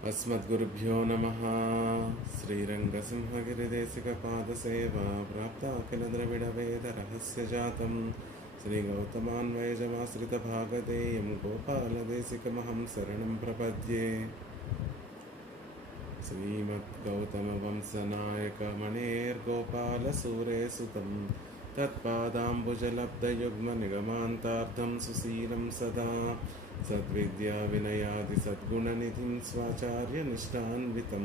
अस्मद्गुरुभ्यो नमः। श्रीरङ्गसिंहगिरिदेशिकपादसेवा प्राप्ता किल द्रविडवेदरहस्यजातं श्रीगौतमान्वयजमाश्रितभागधेयं गोपालदेशिकमहं शरणं प्रपद्ये। श्रीमद्गौतमवंशनायकमणेर्गोपालसूरेसुतं तत्पादाम्बुजलब्धयुग्मनिगमान्तार्थं सुशीलं सदा सद्विद्याविनयादिसद्गुणनिधिं स्वाचार्यनिष्ठान्वितं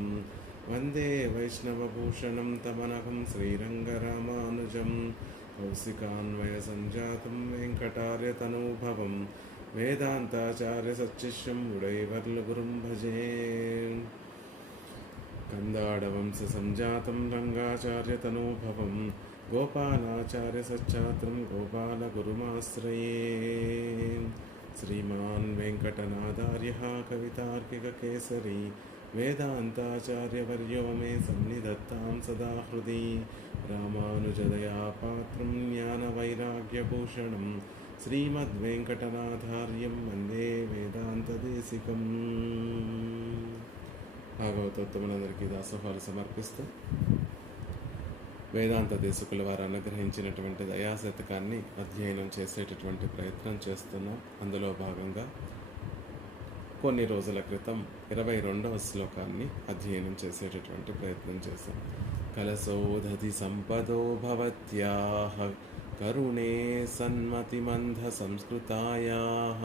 वन्दे वैष्णवभूषणं तमनघं श्रीरङ्गरामानुजं कौशिकान्वयसञ्जातं वेङ्कटार्यतनूभवं वेदान्ताचार्यसच्शिष्यं उडैवर्लुगुरुं भजे। कन्दाडवंशसञ्जातं रङ्गाचार्यतनूभवं गोपालाचार्यसच्छात्रं गोपालगुरुमाश्रये। श्रीमान् वेङ्कटनाथार्यः कवितार्किककेसरी वेदान्ताचार्यवर्यो मे सन्निधत्तां सदा हृदि। रामानुजदयापात्रं ज्ञानवैराग्यभूषणं श्रीमद्वेङ्कटनाथार्यं वन्दे वेदान्तदेशिकम्। భాగవతోత్తములందరికీ దాసోహాలు సమర్పిస్తూ వేదాంత దేశకుల వారు అనుగ్రహించినటువంటి దయాశతకాన్ని అధ్యయనం చేసేటటువంటి ప్రయత్నం చేస్తున్నాం. అందులో భాగంగా కొన్ని రోజుల క్రితం 22వ శ్లోకాన్ని అధ్యయనం చేసేటటువంటి ప్రయత్నం చేశాం. కలసోదధి సంపదో భవత్యాః కరుణే సన్మతిమంద సంస్కృతాయాః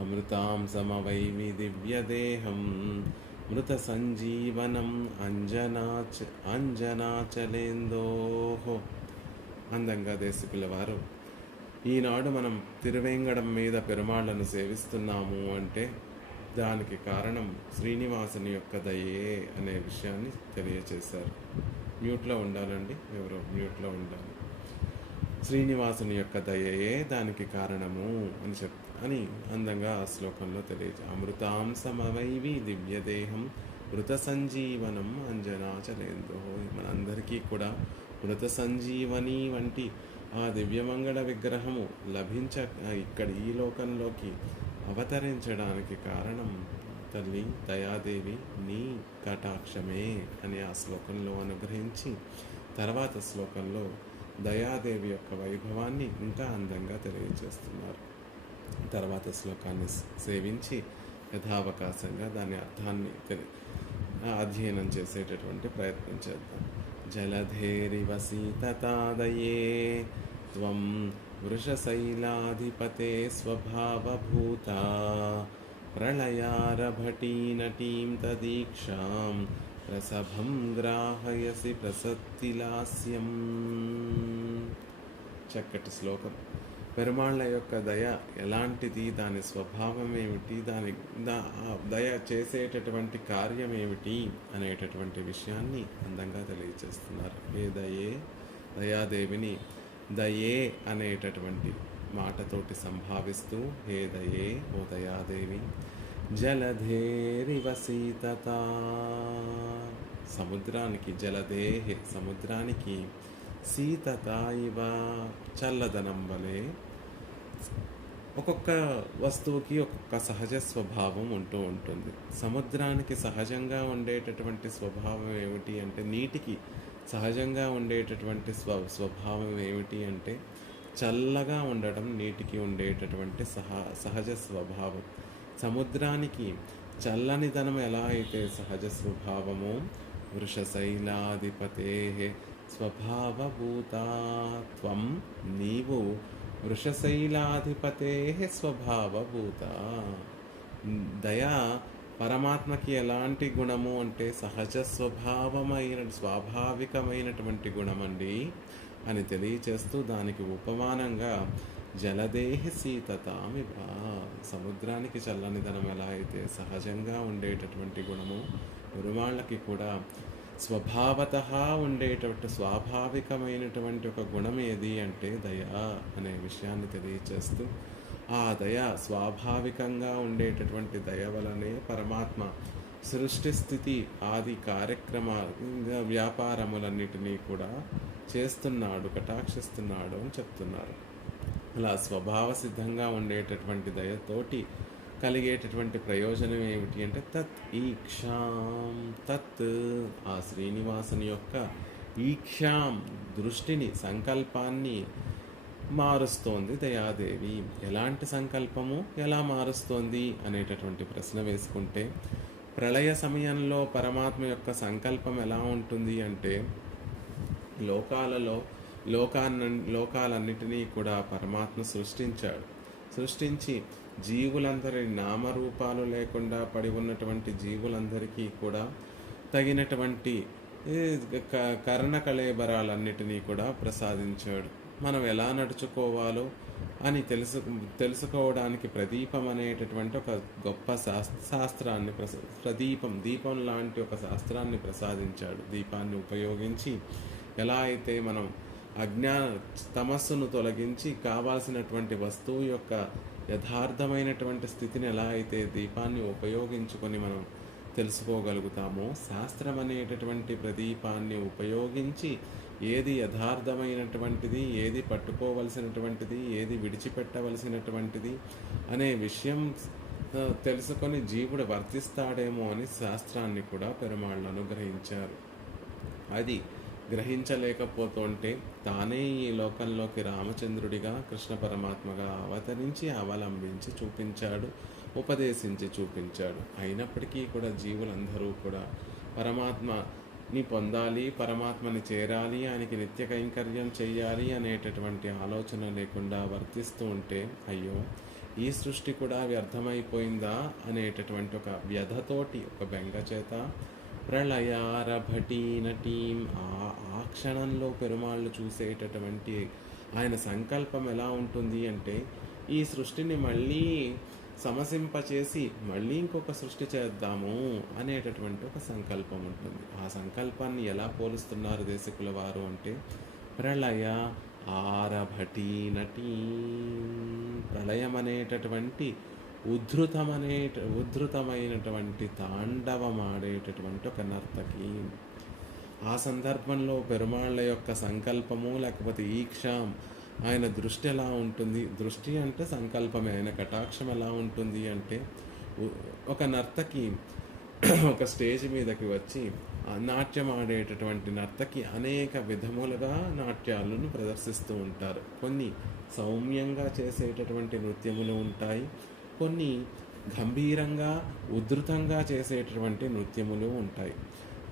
అమృతాం సమవైమి దివ్యదేహం మృత సంజీవనం అంజనాచలేందోహో. అందంగా దేశకుల వారు ఈనాడు మనం తిరువేంగడం మీద పెరుమాళ్లను సేవిస్తున్నాము అంటే దానికి కారణం శ్రీనివాసుని యొక్క దయే అనే విషయాన్ని తెలియచేశారు. మ్యూట్లో ఉండాలండి, ఎవరో మ్యూట్లో ఉండాలి. శ్రీనివాసుని యొక్క దయయే దానికి కారణము అని అందంగా ఆ శ్లోకంలో అమృతాంశమవైవి దివ్యదేహం మృత సంజీవనం అంజనాచలేందో. మనందరికీ కూడా మృత సంజీవని వంటి ఆ దివ్యమంగళ విగ్రహము ఇక్కడ ఈ లోకంలోకి అవతరించడానికి కారణం తల్లి దయాదేవి నీ కటాక్షమే అని ఆ శ్లోకంలో అనుగ్రహించి తర్వాత శ్లోకంలో దయాదేవి యొక్క వైభవాన్ని ఇంకా అందంగా తెలియజేస్తున్నారు. తర్వాత శ్లోకాన్ని సేవించి యథావకాశంగా దాని అర్థాన్ని అధ్యయనం చేసేటటువంటి ప్రయత్నం చేద్దాం. జలధేరివ సీతతాదయే త్వం వృషశైలాధిపతే స్వభావభూత ప్రళయారభటీనటీం తదీక్షాం ప్రసభం గ్రాహయసి ప్రసత్తిలాస్యం. చక్కటి శ్లోకం. పెరుమాళ్ళ యొక్క దయ ఎలాంటిది, దాని స్వభావం ఏమిటి, దయ చేసేటటువంటి కార్యం ఏమిటి అనేటటువంటి విషయాన్ని అందంగా తెలియజేస్తున్నారు. ఏ దయాదేవిని దయే అనేటటువంటి మాటతోటి సంభావిస్తూ హే దయే ఓ దయాదేవి. జలధేరివ సీతత, సముద్రానికి జలదేహే సముద్రానికి సీతత ఇవ చల్లదనం వలె ఒక్కొక్క వస్తువుకి ఒక్కొక్క సహజ స్వభావం ఉంటూ ఉంటుంది. సముద్రానికి సహజంగా ఉండేటటువంటి స్వభావం ఏమిటి అంటే, నీటికి సహజంగా ఉండేటటువంటి స్వభావం ఏమిటి అంటే చల్లగా ఉండడం నీటికి ఉండేటటువంటి సహజ స్వభావం. సముద్రానికి చల్లనిదనం ఎలా అయితే సహజ స్వభావమో వృషశైలాధిపతే స్వభావభూతాత్వం నీవు వృషశైలాధిపతే స్వభావభూత. దయా పరమాత్మకి ఎలాంటి గుణము అంటే సహజ స్వాభావికమైనటువంటి గుణమండి అని తెలియచేస్తూ దానికి ఉపమానంగా జలదేహి సీతతామివ, సముద్రానికి చల్లనిదనం ఎలా అయితే సహజంగా ఉండేటటువంటి గుణము పెరుమాళ్ళకి కూడా స్వభావతః ఉండేటటువంటి స్వాభావికమైనటువంటి ఒక గుణం ఏది అంటే దయ అనే విషయాన్ని తెలియచేస్తూ ఆ దయ స్వాభావికంగా ఉండేటటువంటి దయ వలనే పరమాత్మ సృష్టి స్థితి ఆది కార్యక్రమ వ్యాపారములన్నిటినీ కూడా చేస్తున్నాడు, కటాక్షిస్తున్నాడు అని చెప్తున్నారు. అలా స్వభావ సిద్ధంగా ఉండేటటువంటి దయతోటి కలిగేటటువంటి ప్రయోజనం ఏమిటి అంటే తత్ ఈక్షాం. తత్ ఆ శ్రీనివాసుని యొక్క ఈక్షాం దృష్టిని, సంకల్పాన్ని మారుస్తోంది దయాదేవి. ఎలాంటి సంకల్పము ఎలా మారుస్తోంది అనేటటువంటి ప్రశ్న వేసుకుంటే, ప్రళయ సమయంలో పరమాత్మ యొక్క సంకల్పం ఎలా ఉంటుంది అంటే, లోకాలలో లోకాలన్నిటినీ కూడా పరమాత్మ సృష్టించాడు. సృష్టించి జీవులందరి నామరూపాలు లేకుండా పడి ఉన్నటువంటి జీవులందరికీ కూడా తగినటువంటి కర్ణ కళేబరాలన్నిటినీ కూడా ప్రసాదించాడు. మనం ఎలా నడుచుకోవాలో అని తెలుసుకోవడానికి ప్రదీపం అనేటటువంటి ఒక గొప్ప శాస్త్రాన్ని దీపం లాంటి ఒక శాస్త్రాన్ని ప్రసాదించాడు. దీపాన్ని ఉపయోగించి ఎలా అయితే మనం తమస్సును తొలగించి కావాల్సినటువంటి వస్తువు యొక్క యథార్థమైనటువంటి స్థితిని ఎలా అయితే దీపాన్ని ఉపయోగించుకొని మనం తెలుసుకోగలుగుతామో, శాస్త్రం అనేటటువంటి ప్రదీపాన్ని ఉపయోగించి ఏది యథార్థమైనటువంటిది, ఏది పట్టుకోవలసినటువంటిది, ఏది విడిచిపెట్టవలసినటువంటిది అనే విషయం తెలుసుకొని జీవుడు వర్తిస్తాడేమో అని శాస్త్రాన్ని కూడా పెరుమాళ్ళు అనుగ్రహించారు. అది గ్రహించలేకపోతుంటే తానే ఈ లోకంలోకి రామచంద్రుడిగా, కృష్ణ పరమాత్మగా అవతరించి అవలంబించి చూపించాడు, ఉపదేశించి చూపించాడు. అయినప్పటికీ కూడా జీవులందరూ కూడా పరమాత్మని పొందాలి, పరమాత్మని చేరాలి, ఆయనకి నిత్య కైంకర్యం చేయాలి అనేటటువంటి ఆలోచన లేకుండా వర్తిస్తూ ఉంటే, అయ్యో ఈ సృష్టి కూడా వ్యర్థమైపోయిందా అనేటటువంటి ఒక వ్యధతోటి, ఒక బెంగ చేత ప్రళయారభటీ నటీం ఆ క్షణంలో పెరుమాళ్ళు చూసేటటువంటి ఆయన సంకల్పం ఎలా ఉంటుంది అంటే, ఈ సృష్టిని మళ్ళీ సమసింపచేసి మళ్ళీ ఇంకొక సృష్టి చేద్దాము అనేటటువంటి ఒక సంకల్పం ఉంటుంది. ఆ సంకల్పాన్ని ఎలా పోలుస్తున్నారు దేశికుల వారు అంటే, ప్రళయ ఆరభటీ ప్రళయం అనేటటువంటి ఉద్ధృతమైనటువంటి తాండవమాడేటటువంటి ఒక నర్తకి. ఆ సందర్భంలో పెరుమాళ్ళ యొక్క సంకల్పము లేకపోతే ఈక్షం, ఆయన దృష్టి ఎలా ఉంటుంది? దృష్టి అంటే సంకల్పమే. ఆయన కటాక్షం ఎలా ఉంటుంది అంటే, ఒక నర్తకి ఒక స్టేజ్ మీదకి వచ్చి నాట్యం ఆడేటటువంటి నర్తకి అనేక విధములుగా నాట్యాలను ప్రదర్శిస్తూ ఉంటారు. కొన్ని సౌమ్యంగా చేసేటటువంటి నృత్యములు ఉంటాయి, కొన్ని గంభీరంగా ఉధృతంగా చేసేటటువంటి నృత్యములు ఉంటాయి.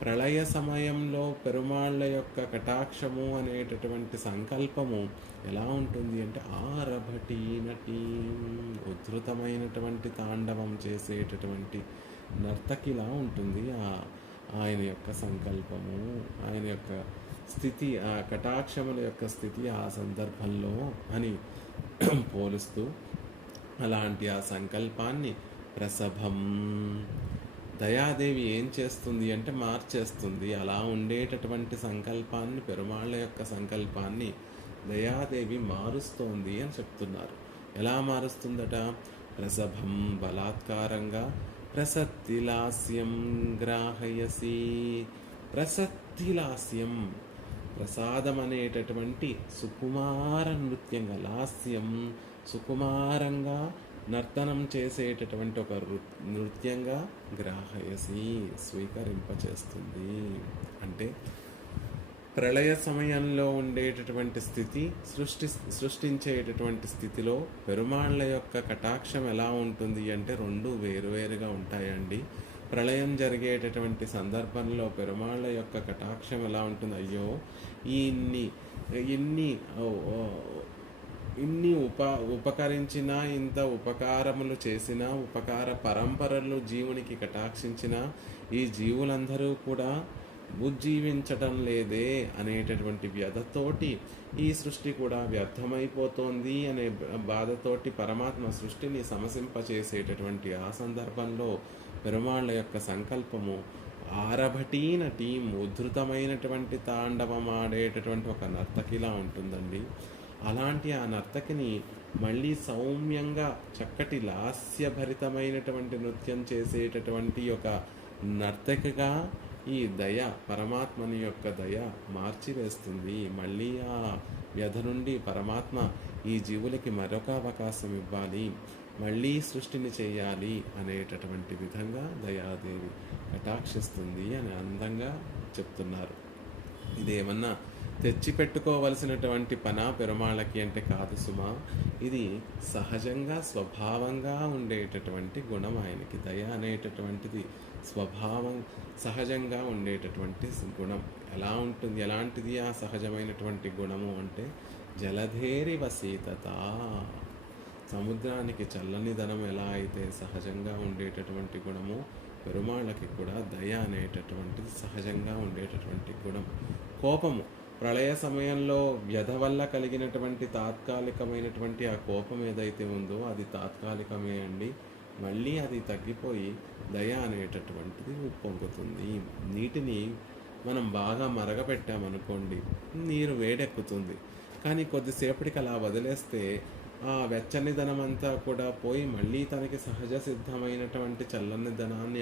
ప్రళయ సమయంలో పెరుమాళ్ళ యొక్క కటాక్షము అనేటటువంటి సంకల్పము ఎలా ఉంటుంది అంటే, ఆరభటీ నటీ ఉధృతమైనటువంటి తాండవం చేసేటటువంటి నర్తకిలా ఉంటుంది ఆయన యొక్క సంకల్పము, ఆయన యొక్క స్థితి, ఆ కటాక్షముల యొక్క స్థితి ఆ సందర్భంలో అని పోలుస్తూ, అలాంటి ఆ సంకల్పాన్ని ప్రసభం దయాదేవి ఏం చేస్తుంది అంటే మార్చేస్తుంది. అలా ఉండేటటువంటి సంకల్పాన్ని, పెరుమాళ్ళ యొక్క సంకల్పాన్ని దయాదేవి మారుస్తోంది అని చెప్తున్నారు. ఎలా మారుస్తుందట? ప్రసభం బలాత్కారంగా, ప్రసత్తిలాస్యం గ్రాహయసి. ప్రసత్తిలాస్యం ప్రసాదం అనేటటువంటి సుకుమార నృత్యంగా, లాస్యం సుకుమారంగా నర్తనం చేసేటటువంటి ఒక నృత్యంగా గ్రాహయసి స్వీకరింపచేస్తుంది. అంటే ప్రళయ సమయంలో ఉండేటటువంటి స్థితి, సృష్టించేటటువంటి స్థితిలో పెరుమాళ్ళ యొక్క కటాక్షం ఎలా ఉంటుంది అంటే రెండు వేరువేరుగా ఉంటాయండి. ప్రళయం జరిగేటటువంటి సందర్భంలో పెరుమాళ్ళ యొక్క కటాక్షం ఎలా ఉంటుంది? అయ్యో ఇన్ని ఉపకరించినా, ఇంత ఉపకారములు చేసినా, ఉపకార పరంపరలు జీవునికి కటాక్షించినా ఈ జీవులందరూ కూడా ఉజ్జీవించటం లేదే అనేటటువంటి వ్యధతోటి ఈ సృష్టి కూడా వ్యర్థమైపోతోంది అనే బాధతోటి పరమాత్మ సృష్టిని సమసింపచేసేటటువంటి ఆ సందర్భంలో పెరుమాళ్ళ యొక్క సంకల్పము ఆరభటీ నటీం ఉద్ధృతమైనటువంటి తాండవం ఆడేటటువంటి ఒక నర్తకిలా ఉంటుందండి. అలాంటి ఆ నర్తకిని మళ్ళీ సౌమ్యంగా చక్కటి లాస్యభరితమైనటువంటి నృత్యం చేసేటటువంటి ఒక నర్తకిగా ఈ దయ, పరమాత్మని యొక్క దయ మార్చివేస్తుంది. మళ్ళీ ఆ వ్యధ నుండి పరమాత్మ ఈ జీవులకి మరొక అవకాశం ఇవ్వాలి, మళ్ళీ సృష్టిని చేయాలి అనేటటువంటి విధంగా దయాదేవి కటాక్షిస్తుంది అని అందంగా చెప్తున్నారు. ఇదేమన్నా తెచ్చిపెట్టుకోవలసినటువంటి పనా పెరుమాళ్ళకి అంటే కాదు సుమా. ఇది సహజంగా స్వభావంగా ఉండేటటువంటి గుణం ఆయనకి. దయ అనేటటువంటిది స్వభావం సహజంగా ఉండేటటువంటి గుణం. ఎలా ఉంటుంది, ఎలాంటిది ఆ సహజమైనటువంటి గుణము అంటే జలధేరి వసీతత. సముద్రానికి చల్లనిదనం ఎలా అయితే సహజంగా ఉండేటటువంటి గుణము, పెరుమాళ్ళకి కూడా దయ అనేటటువంటిది సహజంగా ఉండేటటువంటి గుణం. కోపము ప్రళయ సమయంలో వ్యధ వల్ల కలిగినటువంటి తాత్కాలికమైనటువంటి ఆ కోపం ఏదైతే ఉందో అది తాత్కాలికమే అండి. మళ్ళీ అది తగ్గిపోయి దయ అనేటటువంటిది ఉప్పొంగుతుంది. నీటిని మనం బాగా మరగపెట్టామనుకోండి, నీరు వేడెక్కుతుంది. కానీ కొద్దిసేపటికి అలా వదిలేస్తే ఆ వెచ్చనిదనమంతా కూడా పోయి మళ్ళీ తనకి సహజ సిద్ధమైనటువంటి చల్లనిదనాన్ని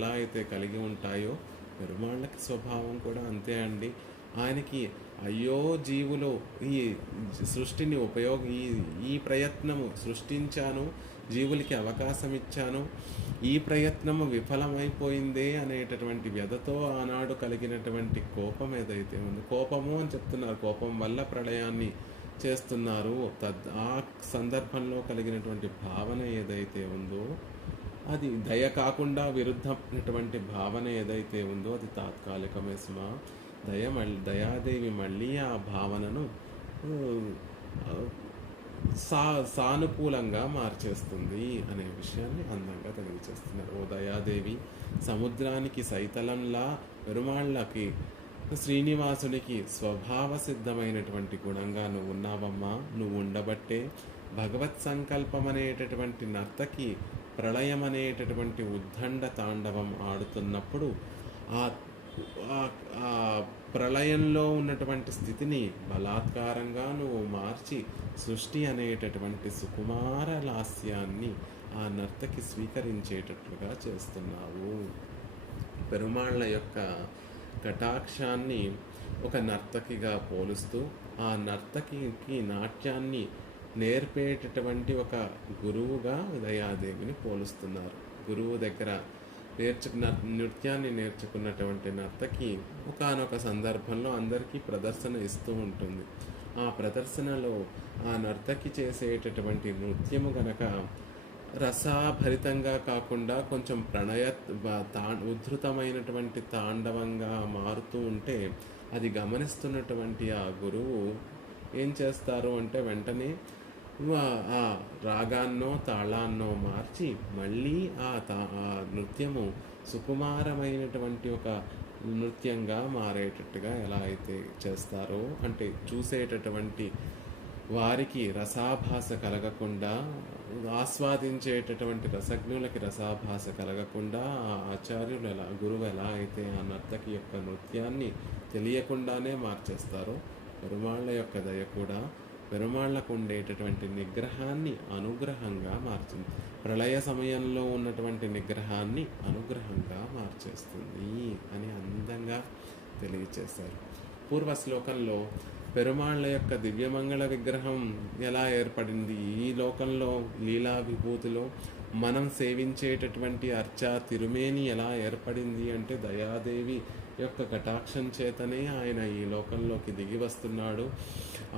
ఎలా అయితే కలిగి ఉంటాయో పెరుమాళ్ళకి స్వభావం కూడా అంతే అండి. ఆయనకి అయ్యో జీవులు ఈ సృష్టిని ఈ ప్రయత్నము సృష్టించాను, జీవులకి అవకాశం ఇచ్చాను, ఈ ప్రయత్నము విఫలమైపోయిందే అనేటటువంటి వ్యధతో ఆనాడు కలిగినటువంటి కోపం ఏదైతే ఉందో, కోపము అని చెప్తున్నారు, కోపం వల్ల ప్రళయాన్ని చేస్తున్నారు. ఆ సందర్భంలో కలిగినటువంటి భావన ఏదైతే ఉందో అది దయ కాకుండా విరుద్ధమైనటువంటి భావన ఏదైతే ఉందో అది తాత్కాలికమే సుమా. దయాదేవి మళ్ళీ ఆ భావనను సానుకూలంగా మార్చేస్తుంది అనే విషయాన్ని అందంగా తెలియజేస్తున్నారు. ఓ దయాదేవి, సముద్రానికి శైతలంలా పెరుమాళ్ళకి శ్రీనివాసునికి స్వభావ సిద్ధమైనటువంటి గుణంగా నువ్వు ఉన్నావమ్మా. నువ్వు ఉండబట్టే భగవత్ సంకల్పం అనేటటువంటి నర్తకి ప్రళయం అనేటటువంటి ఉద్దండ తాండవం ఆడుతున్నప్పుడు ఆ ప్రళయంలో ఉన్నటువంటి స్థితిని బలాత్కారంగా నువ్వు మార్చి సృష్టి అనేటటువంటి సుకుమార లాస్యాన్ని ఆ నర్తకి స్వీకరించేటట్లుగా చేస్తున్నావు. పెరుమాళ్ళ యొక్క కటాక్షాన్ని ఒక నర్తకిగా పోలుస్తూ ఆ నర్తకికి నాట్యాన్ని నేర్పేటటువంటి ఒక గురువుగా దయాదేవిని పోలుస్తున్నారు. గురువు దగ్గర నృత్యాన్ని నేర్చుకున్నటువంటి నర్తకి ఒకానొక సందర్భంలో అందరికీ ప్రదర్శన ఇస్తూ ఉంటుంది. ఆ ప్రదర్శనలో ఆ నర్తకి చేసేటటువంటి నృత్యము గనక రసాభరితంగా కాకుండా కొంచెం ఉద్ధృతమైనటువంటి తాండవంగా మారుతూ ఉంటే అది గమనిస్తున్నటువంటి ఆ గురువు ఏం చేస్తారు అంటే వెంటనే ఆ రాగాన్నో తాళాన్నో మార్చి మళ్ళీ ఆ నృత్యము సుకుమారమైనటువంటి ఒక నృత్యంగా మారేటట్టుగా ఎలా అయితే చేస్తారో, అంటే చూసేటటువంటి వారికి రసాభాస కలగకుండా, ఆస్వాదించేటటువంటి రసజ్ఞులకి రసాభాస కలగకుండా ఆ ఆచార్యులు గురువు ఎలా అయితే ఆ నర్తకి యొక్క నృత్యాన్ని తెలియకుండానే మార్చేస్తారో, పెరుమాళ్ళ యొక్క దయ కూడా పెరుమాళ్లకు ఉండేటటువంటి నిగ్రహాన్ని అనుగ్రహంగా మార్చింది. ప్రళయ సమయంలో ఉన్నటువంటి నిగ్రహాన్ని అనుగ్రహంగా మార్చేస్తుంది అని అందంగా తెలియచేశారు. పూర్వ శ్లోకంలో పెరుమాళ్ళ యొక్క దివ్యమంగళ విగ్రహం ఎలా ఏర్పడింది, ఈ లోకంలో లీలా విభూతిలో మనం సేవించేటటువంటి అర్చా తిరుమేని ఎలా ఏర్పడింది అంటే దయాదేవి యొక్క కటాక్షం చేతనే ఆయన ఈ లోకంలోకి దిగి వస్తున్నాడు.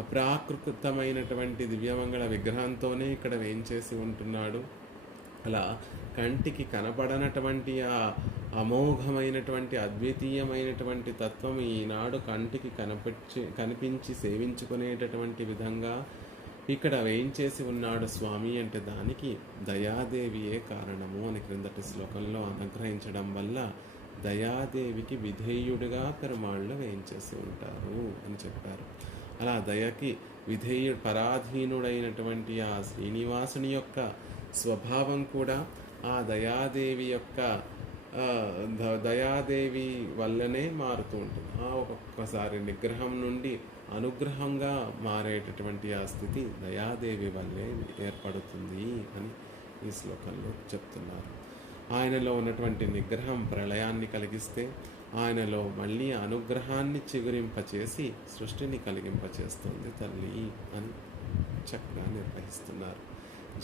అప్రాకృతమైనటువంటి దివ్యమంగళ విగ్రహంతోనే ఇక్కడ వేంచేసి ఉంటున్నాడు. అలా కంటికి కనపడనటువంటి ఆ అమోఘమైనటువంటి అద్వితీయమైనటువంటి తత్వం ఈనాడు కంటికి కనిపించి సేవించుకునేటటువంటి విధంగా ఇక్కడ వేయించేసి ఉన్నాడు స్వామి అంటే దానికి దయాదేవియే కారణము అని క్రిందటి శ్లోకంలో అనుగ్రహించడం వల్ల దయాదేవికి విధేయుడిగా పెరుమాళ్ళు వేయించేసి ఉంటారు అని చెప్పారు. అలా దయకి పరాధీనుడైనటువంటి ఆ శ్రీనివాసుని యొక్క స్వభావం కూడా ఆ దయాదేవి వల్లనే మారుతూ ఉంటుంది. ఆ ఒక్కొక్కసారి నిగ్రహం నుండి అనుగ్రహంగా మారేటటువంటి ఆ స్థితి దయాదేవి వల్లే ఏర్పడుతుంది అని ఈ శ్లోకంలో చెప్తున్నారు. ఆయనలో ఉన్నటువంటి నిగ్రహం ప్రళయాన్ని కలిగిస్తే ఆయనలో మళ్ళీ అనుగ్రహాన్ని చిగురింపచేసి సృష్టిని కలిగింపచేస్తుంది తల్లి అని చక్కగా నిర్వహిస్తున్నారు.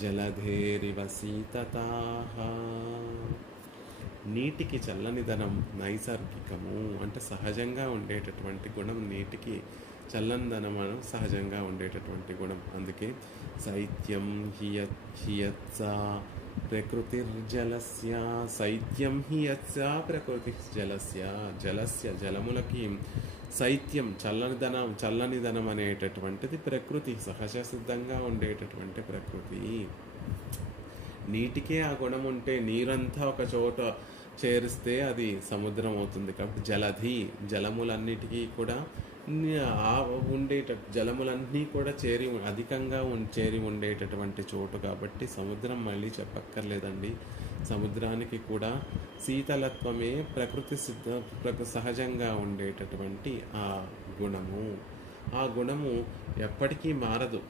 జలధేరివ సీతతాః. నీటికి చల్లనిదనం నైసర్గికము, అంటే సహజంగా ఉండేటటువంటి గుణం నీటికి. చల్లనిదనం సహజంగా ఉండేటటువంటి గుణం. అందుకే శైత్యం హియత్సా ప్రకృతిర్జలస్య. శైత్యం హియత్స ప్రకృతి జలస్య. జలములకి శైత్యం చల్లనిదనం అనేటటువంటిది ప్రకృతి, సహజ సిద్ధంగా ఉండేటటువంటి ప్రకృతి. నీటికే ఆ గుణం ఉంటే నీరంతా ఒక చోట చేరిస్తే అది సముద్రం అవుతుంది. కాబట్టి జలధి, జలములన్నిటికీ కూడా జలములన్నీ కూడా అధికంగా చేరి ఉండేటటువంటి చోటు. కాబట్టి సముద్రం మళ్ళీ చెప్పక్కర్లేదండి. సముద్రానికి కూడా శీతలత్వమే సహజంగా ఉండేటటువంటి ఆ గుణము. ఆ గుణము ఎప్పటికీ మారదు.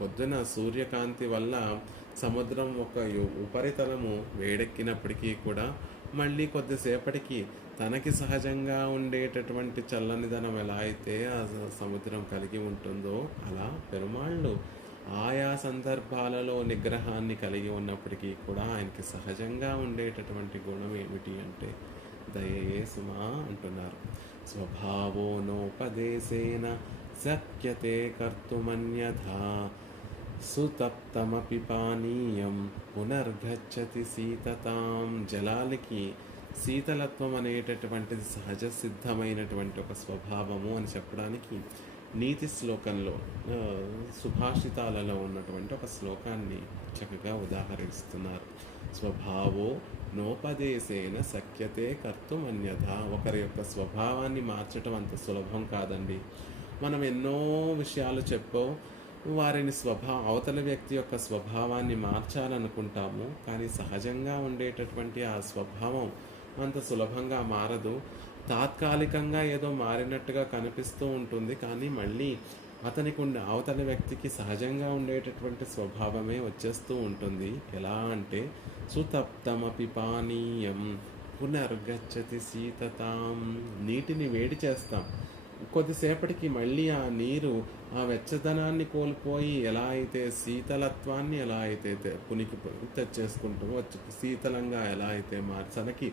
పొద్దున సూర్యకాంతి వల్ల సముద్రం ఒక ఉపరితలము వేడెక్కినప్పటికీ కూడా మళ్ళీ కొద్దిసేపటికి తనకి సహజంగా ఉండేటటువంటి చల్లనిదనం ఎలా అయితే ఆ సముద్రం కలిగి ఉంటుందో, అలా పెరుమాళ్ళు ఆయా సందర్భాలలో నిగ్రహాన్ని కలిగి ఉన్నప్పటికీ కూడా ఆయనకి సహజంగా ఉండేటటువంటి గుణం ఏమిటి అంటే దయయే సుమా అంటున్నారు. స్వభావో నోపదేశేన శక్యతే కర్తుమన్యథా సుతప్తమపి పానీయం పునర్గచ్చతి శీతతాం. జలాలకి శీతలత్వం అనేటటువంటిది సహజ సిద్ధమైనటువంటి ఒక స్వభావము అని చెప్పడానికి నీతి శ్లోకంలో సుభాషితాలలో ఉన్నటువంటి ఒక శ్లోకాన్ని చక్కగా ఉదాహరిస్తున్నారు. స్వభావో నోపదేశేన శక్యతే కర్తుం అన్యథా. ఒకరి యొక్క స్వభావాన్ని మార్చడం అంత సులభం కాదండి. మనం ఎన్నో విషయాలు వారిని అవతల వ్యక్తి యొక్క స్వభావాన్ని మార్చాలనుకుంటాము, కానీ సహజంగా ఉండేటటువంటి ఆ స్వభావం అంత సులభంగా మారదు. తాత్కాలికంగా ఏదో మారినట్టుగా కనిపిస్తూ ఉంటుంది, కానీ మళ్ళీ అవతల వ్యక్తికి సహజంగా ఉండేటటువంటి స్వభావమే వచ్చేస్తూ ఉంటుంది. ఎలా అంటే సుతప్తమపి పానీయం పునర్గచ్చతి శీతతాం. నీటిని వేడి చేస్తాం, కొద్దిసేపటికి మళ్ళీ ఆ నీరు ఆ వెచ్చదనాన్ని కోల్పోయి ఎలా అయితే శీతలత్వాన్ని ఎలా అయితే తెచ్చేసుకుంటామో, శీతలంగా ఎలా అయితే తనకి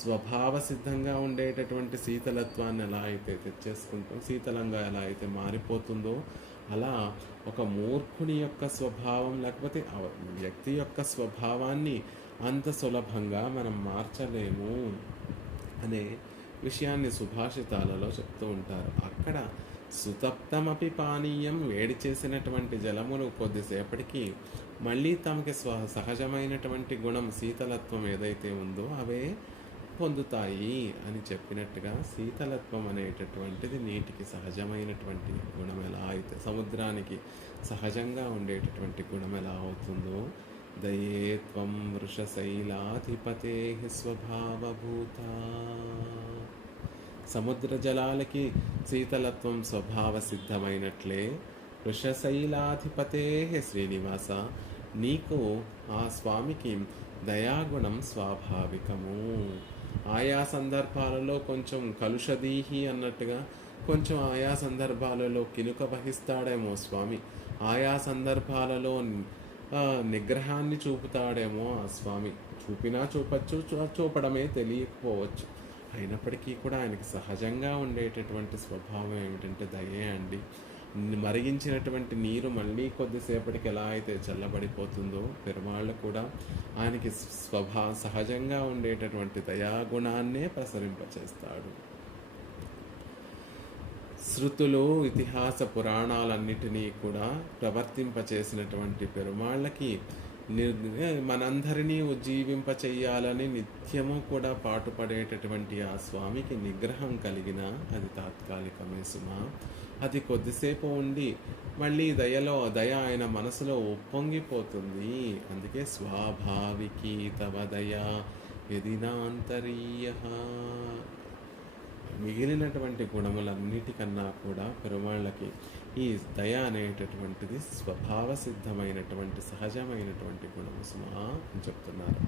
స్వభావ సిద్ధంగా ఉండేటటువంటి శీతలత్వాన్ని ఎలా అయితే తెచ్చేసుకుంటాం, శీతలంగా ఎలా అయితే మారిపోతుందో, అలా ఒక మూర్ఖుని యొక్క స్వభావం లేకపోతే వ్యక్తి యొక్క స్వభావాన్ని అంత సులభంగా మనం మార్చలేము అనే విషయాన్ని సుభాషితాలలో చెప్తూ ఉంటారు. అక్కడ సుతప్తమపి పానీయం, వేడి చేసినటువంటి జలములు కొద్దిసేపటికి మళ్ళీ తమకి సహజమైనటువంటి గుణం శీతలత్వం ఏదైతే ఉందో అవే పొందుతాయి అని చెప్పినట్టుగా శీతలత్వం అనేటటువంటిది నీటికి సహజమైనటువంటి గుణం ఎలా అయితే, సముద్రానికి సహజంగా ఉండేటటువంటి గుణం ఎలా అవుతుందో, దయేత్వం వృషశైలాధిపతే స్వభావభూత. సముద్ర జలాలకి శీతలత్వం స్వభావ సిద్ధమైనట్లే వృషశైలాధిపతే శ్రీనివాస, నీకు ఆ స్వామికి దయాగుణం స్వాభావికము. ఆయా సందర్భాలలో కొంచెం కలుషదీహి అన్నట్టుగా కొంచెం ఆయా సందర్భాలలో కినుక వహిస్తాడేమో స్వామి, ఆయా సందర్భాలలో నిగ్రహాన్ని చూపుతాడేమో ఆ స్వామి. చూపినా చూపచ్చు, చూపడమే తెలియకపోవచ్చు. అయినప్పటికీ కూడా ఆయనకి సహజంగా ఉండేటటువంటి స్వభావం ఏమిటంటే దయే అండి. మరిగించినటువంటి నీరు మళ్ళీ కొద్దిసేపటికి ఎలా అయితే చల్లబడిపోతుందో, పెరుమాళ్ళు కూడా ఆయనకి సహజంగా ఉండేటటువంటి దయాగుణాన్నే ప్రసరింపచేస్తాడు. శృతులు, ఇతిహాస పురాణాలన్నిటినీ కూడా ప్రవర్తింపచేసినటువంటి పెరుమాళ్ళకి మనందరినీ ఉజ్జీవింప చెయ్యాలని నిత్యము కూడా పాటుపడేటటువంటి ఆ స్వామికి నిగ్రహం కలిగిన అది తాత్కాలికమే సుమా. అది కొద్దిసేపు ఉండి మళ్ళీ దయ ఆయన మనసులో ఉప్పొంగిపోతుంది. అందుకే స్వాభావికి తవ దయా యదినాంతరీయ. మిగిలినటువంటి గుణములన్నిటికన్నా కూడా పెరుమాళ్ళకి ఈ దయ అనేటటువంటిది స్వభావ సిద్ధమైనటువంటి సహజమైనటువంటి గుణము సుమా అని చెప్తున్నారు.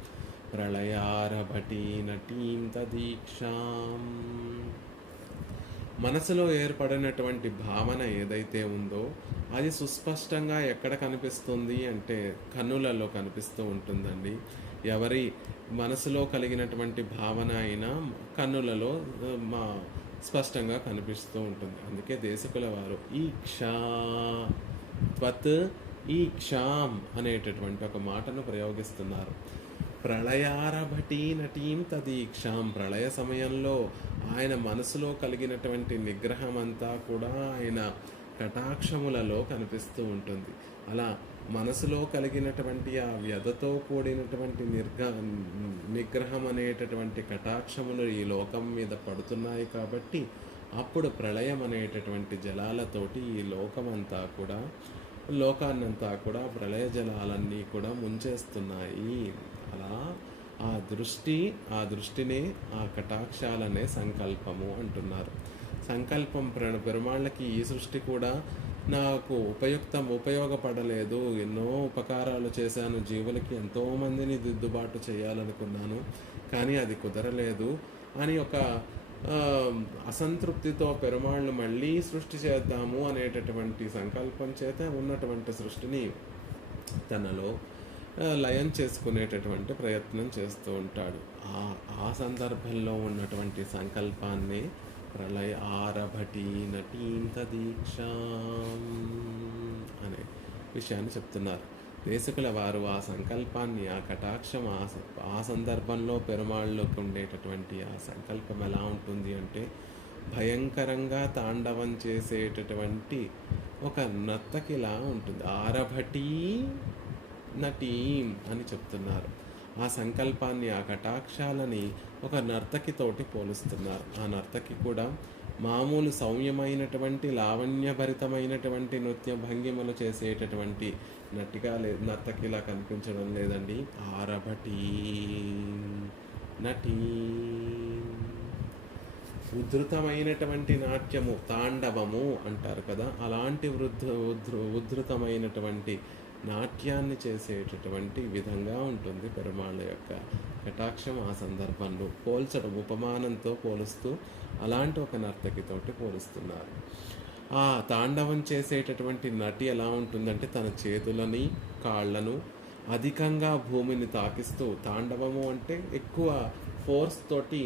ప్రళయారభటీ నటీం తదీక్షాం. మనసులో ఏర్పడినటువంటి భావన ఏదైతే ఉందో అది సుస్పష్టంగా ఎక్కడ కనిపిస్తుంది అంటే కన్నులలో కనిపిస్తూ ఉంటుందండి. ఎవరి మనసులో కలిగినటువంటి భావన అయినా కన్నులలో మా స్పష్టంగా కనిపిస్తూ ఉంటుంది. అందుకే దేశకుల వారు ఈక్షా త్వత్ ఈక్షాం అనేటటువంటి ఒక మాటను ప్రయోగిస్తున్నారు. ప్రళయారభటీ నటీం తదీక్షాం. ప్రళయ సమయంలో ఆయన మనసులో కలిగినటువంటి నిగ్రహం అంతా కూడా ఆయన కటాక్షములలో కనిపిస్తూ ఉంటుంది. అలా మనసులో కలిగినటువంటి ఆ వ్యధతో కూడినటువంటి నిగ్రహం అనేటటువంటి కటాక్షములు ఈ లోకం మీద పడుతున్నాయి కాబట్టి అప్పుడు ప్రళయం అనేటటువంటి జలాలతోటి ఈ లోకాన్నంతా కూడా ప్రళయ జలాలన్నీ కూడా ముంచేస్తున్నాయి. అలా ఆ దృష్టినే ఆ కటాక్షాలనే సంకల్పము అంటున్నారు. సంకల్పం పెరుమాళ్ళకి ఈ సృష్టి కూడా నాకు ఉపయోగపడలేదు, ఎన్నో ఉపకారాలు చేశాను, జీవులకి ఎంతోమందిని దిద్దుబాటు చేయాలనుకున్నాను, కానీ అది కుదరలేదు అని ఒక అసంతృప్తితో పెరుమాళ్ళు మళ్ళీ సృష్టి చేద్దాము అనేటటువంటి సంకల్పం చేత ఉన్నటువంటి సృష్టిని తనలో లయం చేసుకునేటటువంటి ప్రయత్నం చేస్తూ ఉంటాడు. ఆ సందర్భంలో ఉన్నటువంటి సంకల్పాన్ని ప్రళయ ఆరభటి నటీం తదీక్షాం అనే విషయాన్ని చెప్తున్నారు. దేశకుల వారు ఆ సంకల్పాన్ని, ఆ కటాక్షం ఆ సందర్భంలో పెరుమాళ్ళకి ఉండేటటువంటి ఆ సంకల్పం ఎలా ఉంటుంది అంటే భయంకరంగా తాండవం చేసేటటువంటి ఒక నర్తకిలా ఉంటుంది. ఆరభటీ నటీం అని చెప్తున్నారు. ఆ సంకల్పాన్ని, ఆ కటాక్షాలని ఒక నర్తకితోటి పోలుస్తున్నారు. ఆ నర్తకి కూడా మామూలు సౌమ్యమైనటువంటి లావణ్యభరితమైనటువంటి నృత్య భంగిమలు చేసేటటువంటి నర్తకిలా కనిపించడం లేదండి. ఆరభటీ నటీ ఉద్ధృతమైనటువంటి నాట్యము, తాండవము అంటారు కదా, అలాంటి ఉద్ధృతమైనటువంటి నాట్యాన్ని చేసేటటువంటి విధంగా ఉంటుంది పెరుమాళ్ళ యొక్క కటాక్షం. ఆ సందర్భంలో పోల్చడం, ఉపమానంతో పోలుస్తూ అలాంటి ఒక నర్తకితోటి పోలుస్తున్నారు. ఆ తాండవం చేసేటటువంటి నటి ఎలా ఉంటుందంటే తన చేతులని కాళ్ళను అధికంగా భూమిని తాకిస్తూ, తాండవము అంటే ఎక్కువ ఫోర్స్ తోటి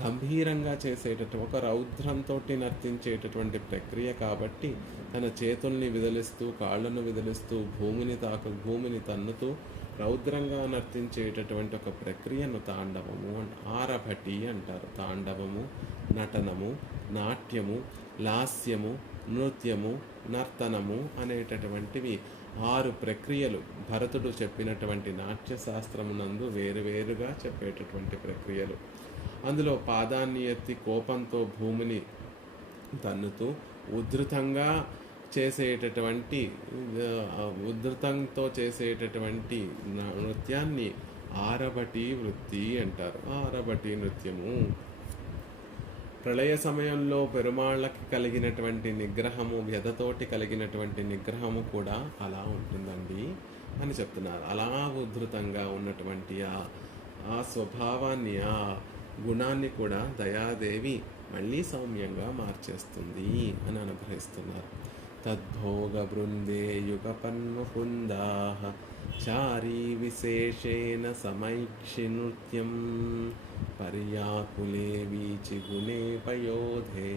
గంభీరంగా చేసేటటువంటి ఒక రౌద్రంతో నర్తించేటటువంటి ప్రక్రియ కాబట్టి తన చేతుల్ని విదిలిస్తూ, కాళ్ళను విదిలిస్తూ, భూమిని తన్నుతూ రౌద్రంగా నర్తించేటటువంటి ఒక ప్రక్రియను తాండవము ఆరభటి అంటారు. తాండవము, నటనము, నాట్యము, లాస్యము, నృత్యము, నర్తనము అనేటటువంటివి 6 ప్రక్రియలు భరతుడు చెప్పినటువంటి నాట్యశాస్త్రమునందు వేరువేరుగా చెప్పేటటువంటి ప్రక్రియలు. అందులో పాదాన్ని ఎత్తి కోపంతో భూమిని తన్నుతూ ఉద్ధృతంతో చేసేటటువంటి నృత్యాన్ని ఆరభటి వృత్తి అంటారు. ఆరభటి నృత్యము ప్రళయ సమయంలో పెరుమాళ్ళకి కలిగినటువంటి నిగ్రహము, వ్యధతోటి కలిగినటువంటి నిగ్రహము కూడా అలా ఉంటుందండి అని చెప్తున్నారు. అలా ఉద్ధృతంగా ఉన్నటువంటి ఆ స్వభావాన్ని, ఆ గుణాన్ని కూడా దయాదేవి మళ్ళీ సౌమ్యంగా మార్చేస్తుంది అని అనుగ్రహిస్తున్నారు. తద్భోగ బృందే యుగపన్ముకుందా చారీ విశేషేణ సమైక్షి నృత్యం పర్యాకులే వీచి గుణే పయోధే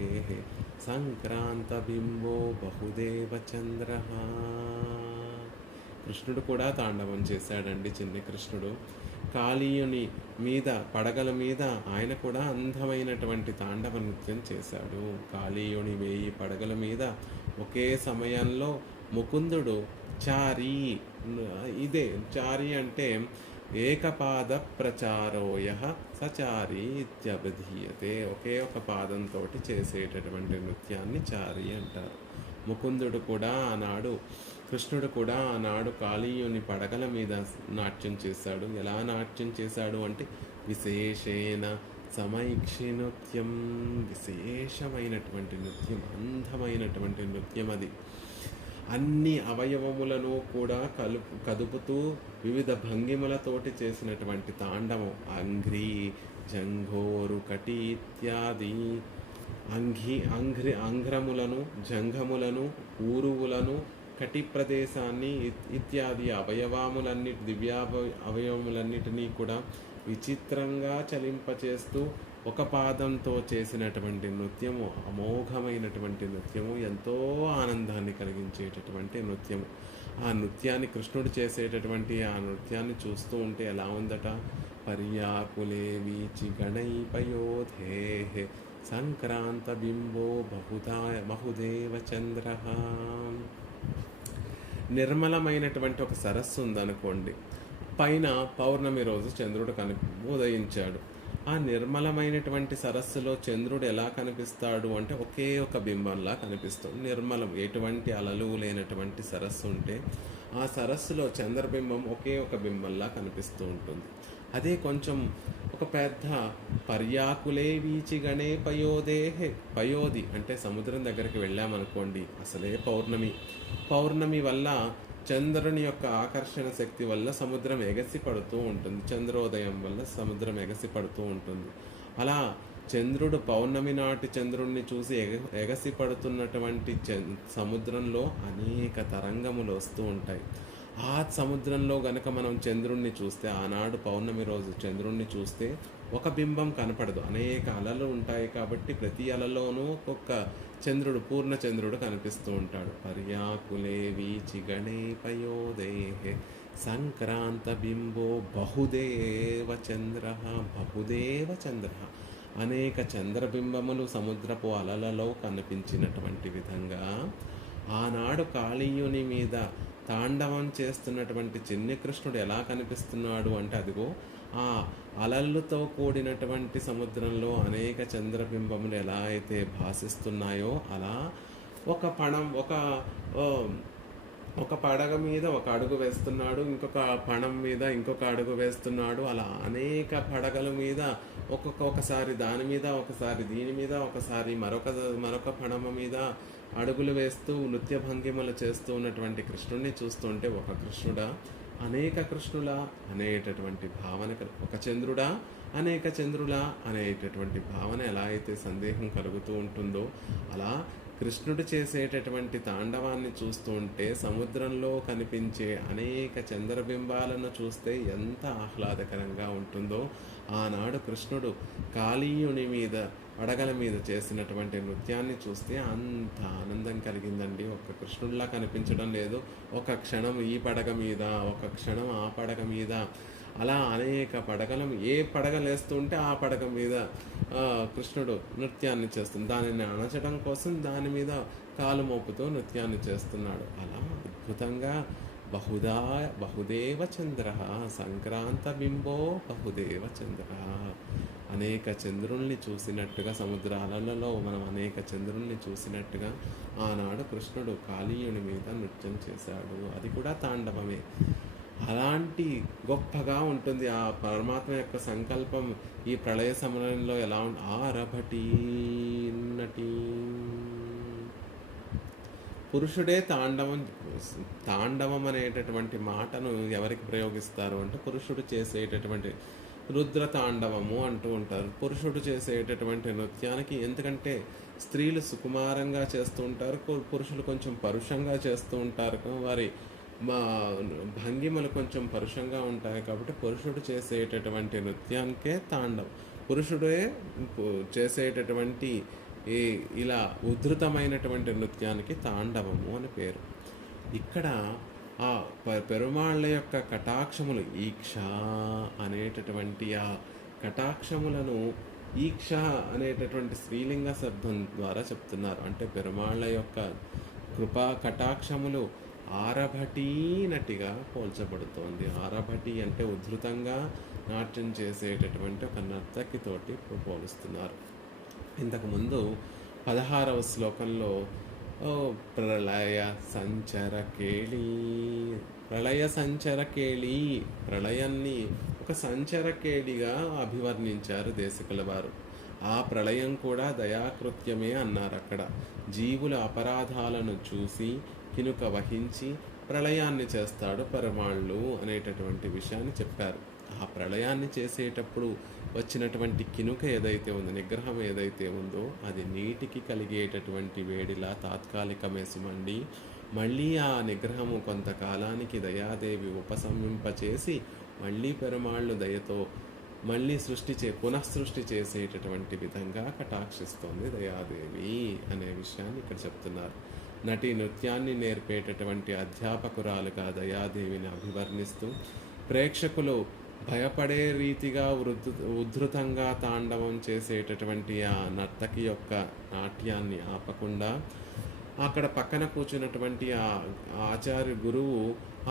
సంక్రాంత బింబో బహుదేవ చంద్ర. కృష్ణుడు కూడా తాండవం చేశాడండి. చిన్ని కృష్ణుడు కాళీయుని మీద, పడగల మీద ఆయన కూడా అందమైనటువంటి తాండవ నృత్యం చేశాడు. కాళీయుని 1000 పడగల మీద ఒకే సమయంలో ముకుందుడు చారీ, ఇదే చారీ అంటే ఏకపాద ప్రచారోయ సచారీ ఇత్యభిధీయతే. ఒకే ఒక పాదంతో చేసేటటువంటి నృత్యాన్ని చారీ అంటారు. ముకుందుడు కూడా ఆనాడు, కృష్ణుడు కూడా ఆనాడు కాళీయుని పడగల మీద నాట్యం చేశాడు. ఎలా నాట్యం చేశాడు అంటే విశేషేణ సమైక్షి నృత్యం. విశేషమైనటువంటి నృత్యం, అందమైనటువంటి నృత్యం అది. అన్ని అవయవములను కూడా కదుపుతూ వివిధ భంగిమలతోటి చేసినటువంటి తాండవం. అంగ్రీ, జంఘోరు, కటి ఇత్యాది అంఘ్రములను, జంఘములను, ఊరువులను, కటి ప్రదేశాన్ని ఇత్యాది అవయవములన్నిటినీ కూడా విచిత్రంగా చలింపచేస్తూ ఒక పాదంతో చేసినటువంటి నృత్యము అమోఘమైనటువంటి నృత్యము, ఎంతో ఆనందాన్ని కలిగించేటటువంటి నృత్యము. ఆ నృత్యాన్ని కృష్ణుడు చేసేటటువంటి ఆ నృత్యాన్ని చూస్తూ ఉంటే ఎలా ఉందట? పర్యాకులే వీచి గణైపయోధే సంక్రాంత బింబో బహుదేవ చంద్ర. నిర్మలమైనటువంటి ఒక సరస్సు ఉందనుకోండి, పైన పౌర్ణమి రోజు చంద్రుడు ఉదయించాడు. ఆ నిర్మలమైనటువంటి సరస్సులో చంద్రుడు ఎలా కనిపిస్తాడు అంటే ఒకే ఒక బింబంలా కనిపిస్తుంది. నిర్మలం, ఎటువంటి అలలు లేనటువంటి సరస్సు ఉంటే ఆ సరస్సులో చంద్రబింబం ఒకే ఒక బింబంలా కనిపిస్తూ ఉంటుంది. అదే కొంచెం ఒక పెద్ద పర్యాకులే వీచి గణే పయోది అంటే సముద్రం దగ్గరికి వెళ్ళామనుకోండి, అసలే పౌర్ణమి వల్ల చంద్రుని యొక్క ఆకర్షణ శక్తి వల్ల సముద్రం ఎగసి పడుతూ ఉంటుంది. చంద్రోదయం వల్ల సముద్రం ఎగసి పడుతూ ఉంటుంది. అలా చంద్రుడు పౌర్ణమి నాటి చంద్రుడిని చూసి ఎగసి పడుతున్నటువంటి సముద్రంలో అనేక తరంగములు వస్తూ ఉంటాయి. ఆ సముద్రంలో గనక మనం చంద్రుణ్ణి చూస్తే, ఆనాడు పౌర్ణమి రోజు చంద్రుణ్ణి చూస్తే ఒక బింబం కనపడదు, అనేక అలలు ఉంటాయి. కాబట్టి ప్రతి అలలోనూ ఒక్కొక్క చంద్రుడు, పూర్ణ చంద్రుడు కనిపిస్తూ ఉంటాడు. పర్యాకులే వీచి గణే పయోదేహే సంక్రాంత బింబో బహుదేవ చంద్ర. అనేక చంద్రబింబములు సముద్రపు అలలలో కనిపించినటువంటి విధంగా ఆనాడు కాళీయుని మీద తాండవం చేస్తున్నటువంటి చిన్ని కృష్ణుడు ఎలా కనిపిస్తున్నాడు అంటే, అదిగో ఆ అలలతో కూడినటువంటి సముద్రంలో అనేక చంద్రబింబములు ఎలా అయితే భాసిస్తున్నాయో అలా ఒక పడగ మీద ఒక అడుగు వేస్తున్నాడు, ఇంకొక పణం మీద ఇంకొక అడుగు వేస్తున్నాడు. అలా అనేక పడగల మీద ఒకసారి దాని మీద, ఒకసారి దీని మీద, ఒకసారి మరొక పణమ మీద అడుగులు వేస్తూ నృత్య భంగిమలు చేస్తూ ఉన్నటువంటి కృష్ణుడిని చూస్తుంటే, ఒక కృష్ణుడా అనేక కృష్ణులా అనేటటువంటి భావన, ఒక చంద్రుడా అనేక చంద్రులా అనేటటువంటి భావన ఎలా అయితే సందేహం కలుగుతూ ఉంటుందో, అలా కృష్ణుడు చేసేటటువంటి తాండవాన్ని చూస్తూ ఉంటే సముద్రంలో కనిపించే అనేక చంద్రబింబాలను చూస్తే ఎంత ఆహ్లాదకరంగా ఉంటుందో, ఆనాడు కృష్ణుడు కాళీయుని మీద, పడగల మీద చేసినటువంటి నృత్యాన్ని చూస్తే అంత ఆనందం కలిగిందండి. ఒక కృష్ణుడిలా కనిపించడం లేదు, ఒక క్షణం ఈ పడగ మీద, ఒక క్షణం ఆ పడగ మీద, అలా అనేక పడగలు, ఏ పడగలేస్తుంటే ఆ పడగ మీద కృష్ణుడు నృత్యాన్ని చేస్తుంది. దానిని అణచడం కోసం దాని మీద కాలు మోపుతూ నృత్యాన్ని చేస్తున్నాడు. అలా అద్భుతంగా బహుదేవ చంద్ర సంక్రాంత బింబో బహుదేవ చంద్ర. అనేక చంద్రుల్ని చూసినట్టుగా, సముద్రాలలో మనం అనేక చంద్రుల్ని చూసినట్టుగా ఆనాడు కృష్ణుడు కాళీయుని మీద నృత్యం చేశాడు. అది కూడా తాండవమే. అలాంటి గొప్పగా ఉంటుంది ఆ పరమాత్మ యొక్క సంకల్పం. ఈ ప్రళయ సమయంలో ఎలా ఆరభటి నటి పురుషుడే తాండవం అనేటటువంటి మాటను ఎవరికి ప్రయోగిస్తారు అంటే, పురుషుడు చేసేటటువంటి రుద్ర తాండవము అంటూ ఉంటారు. పురుషుడు చేసేటటువంటి నృత్యానికి, ఎందుకంటే స్త్రీలు సుకుమారంగా చేస్తూ ఉంటారు, పురుషులు కొంచెం పరుషంగా చేస్తూ ఉంటారు. వారి భంగిమలు కొంచెం పరుషంగా ఉంటాయి. కాబట్టి పురుషుడు చేసేటటువంటి నృత్యానికే తాండవం, పురుషుడే చేసేటటువంటి ఇలా ఉద్ధృతమైనటువంటి నృత్యానికి తాండవము అని పేరు. ఇక్కడ ఆ పెరుమాళ్ళ యొక్క కటాక్షములు, ఈక్ష అనేటటువంటి ఆ కటాక్షములను ఈక్ష అనేటటువంటి స్త్రీలింగ శబ్దం ద్వారా చెప్తున్నారు. అంటే పెరుమాళ్ళ యొక్క కృపా కటాక్షములు ఆరభటి నటిగా పోల్చబడుతోంది. ఆరభటి అంటే ఉద్ధృతంగా నాట్యం చేసేటటువంటి ఒక నర్తకితోటి పోలుస్తున్నారు. ఇంతకుముందు 16వ శ్లోకంలో ప్రళయ సంచర కేళి, ప్రళయాన్ని ఒక సంచర కేళిగా అభివర్ణించారు దేశికుల వారు. ఆ ప్రళయం కూడా దయాకృత్యమే అన్నారు. అక్కడ జీవుల అపరాధాలను చూసి కినుక వహించి ప్రళయాన్ని చేస్తాడు పెరుమాళ్ళు అనేటటువంటి విషయాన్ని చెప్పారు. ఆ ఆ ప్రళయాన్ని చేసేటప్పుడు వచ్చినటువంటి కినుక ఏదైతే ఉందో, నిగ్రహం ఏదైతే ఉందో, అది నీటికి కలిగేటటువంటి వేడిలా తాత్కాలికమే సుమండి. మళ్ళీ ఆ నిగ్రహము కొంతకాలానికి దయాదేవి ఉపశమింపచేసి మళ్ళీ పెరుమాళ్ళు దయతో మళ్ళీ పునఃసృష్టి చేసేటటువంటి విధంగా కటాక్షిస్తోంది దయాదేవి అనే విషయాన్ని ఇక్కడ చెప్తున్నారు. నటి నృత్యాన్ని నేర్పేటటువంటి అధ్యాపకురాలుగా దయాదేవిని అభివర్ణిస్తూ ప్రేక్షకులు భయపడే రీతిగా ఉద్ధృతంగా తాండవం చేసేటటువంటి ఆ నర్తకి యొక్క నాట్యాన్ని ఆపకుండా అక్కడ పక్కన కూర్చున్నటువంటి ఆ ఆచార్య గురువు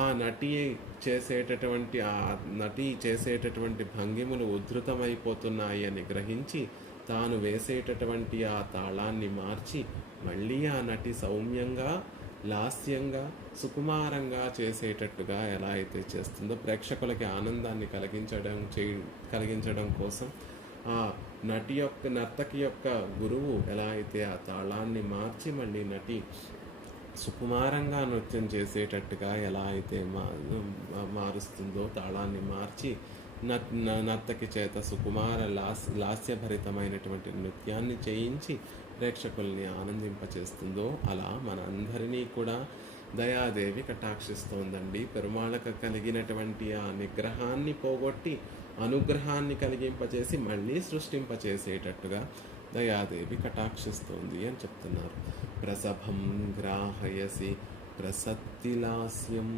ఆ నటి చేసేటటువంటి భంగిములు ఉద్ధృతమైపోతున్నాయి అని గ్రహించి తాను వేసేటటువంటి ఆ తాళాన్ని మార్చి మళ్ళీ ఆ నటి సౌమ్యంగా, లాస్యంగా, సుకుమారంగా చేసేటట్టుగా ఎలా అయితే చేస్తుందో ప్రేక్షకులకి ఆనందాన్ని కలిగించడం కోసం ఆ నర్తకి యొక్క గురువు ఎలా అయితే ఆ తాళాన్ని మార్చి మళ్ళీ నటి సుకుమారంగా నృత్యం చేసేటట్టుగా ఎలా అయితే మారుస్తుందో, తాళాన్ని మార్చి నర్తకి చేత సుకుమార లాస్యభరితమైనటువంటి నృత్యాన్ని చేయించి ప్రేక్షకుల్ని ఆనందింపచేస్తుందో అలా మనందరినీ కూడా దయాదేవి కటాక్షిస్తోందండి. పెరుమాళకు కలిగినటువంటి ఆ నిగ్రహాన్ని పోగొట్టి అనుగ్రహాన్ని కలిగింపచేసి మళ్ళీ సృష్టింపచేసేటట్టుగా దయాదేవి కటాక్షిస్తోంది అని చెప్తున్నారు. ప్రసభం గ్రాహయసి ప్రసత్తిలాస్యం.